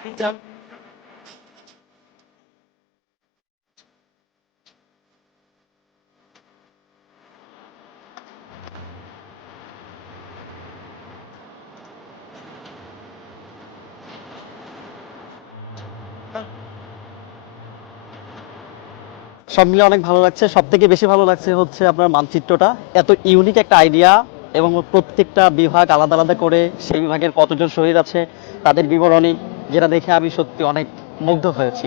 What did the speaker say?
সব মিলে অনেক ভালো লাগছে। সব থেকে বেশি ভালো লাগছে হচ্ছে আপনার মানচিত্রটা। এত ইউনিক একটা আইডিয়া এবং প্রত্যেকটা বিভাগ আলাদা আলাদা করে সেই বিভাগের কতজন শহীদ আছে, তাদের বিবরণী। যেটা দেখে আমি সত্যি অনেক মুগ্ধ হয়েছি।